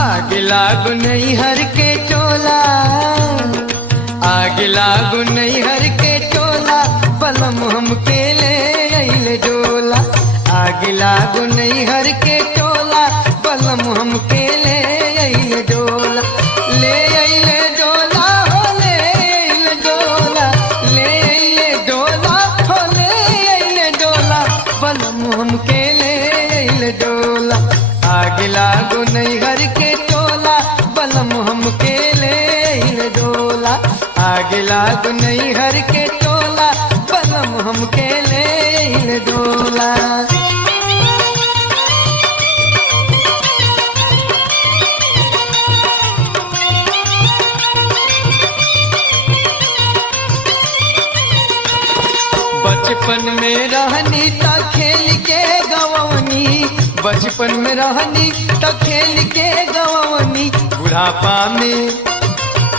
आग लागू नैहर के टोला, आग लागू नैहर के टोला, बलम हमके ले अइले डोला। आग लागू नैहर के टोला, बलम हमके ले अइले डोला। ले अइले डोला हो ले अइले डोला, ले अइले डोला हो ले अइले डोला, बलम हमके ले अइले डोला। आग लागू नैहर के टोला, बलम हमके ले अइले डोला। आग लागू नैहर के टोला, बलम हमके ले अइले डोला। बचपन में रहनी त खेल के गवनी, बचपन में रहनी त खेल के गवनी।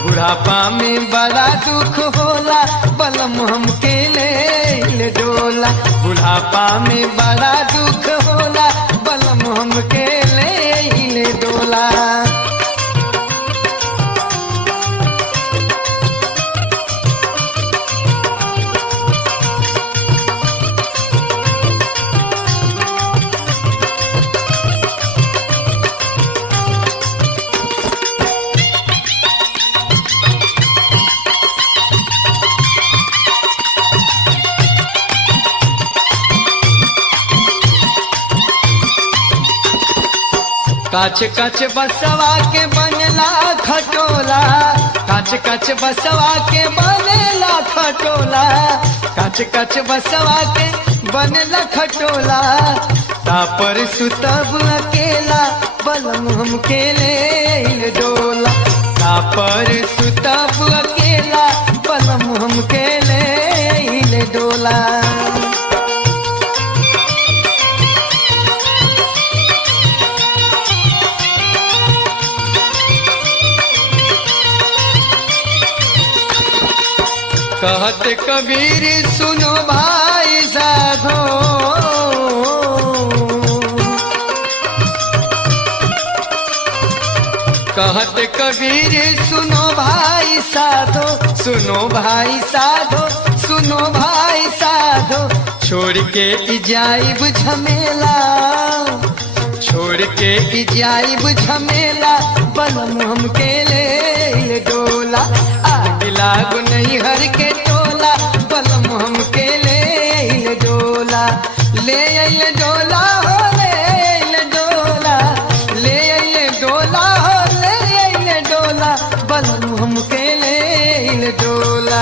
बुढ़ापा में बड़ा दुख होला, बलम हमके ले डोला। बुढ़ापा में बड़ा दुख होला, बलम हमके ले डोला। काच काच बसवा के बनला खटोला, काच काच बसवा के बनला खटोला, काच काच बसवा के बनला खटोला। तापर सुतब अकेला, बलम हमके ले डोला। तापर सुतब अकेला, बलम हमके ले डोला। कहत कबीर सुनो भाई साधो, कहत कबीर सुनो भाई साधो, सुनो भाई साधो, सुनो भाई साधो। छोड़ के इजाइब झमेला, छोड़ के इजाइब झमेला, बलम हमके ले डोला। आग लागू नैहर के टोला, बलम हमके ले डोला। ले अइले डोला हो ले अइले डोला, ले अइले डोला हो ले अइले डोला, बलम हमके ले डोला।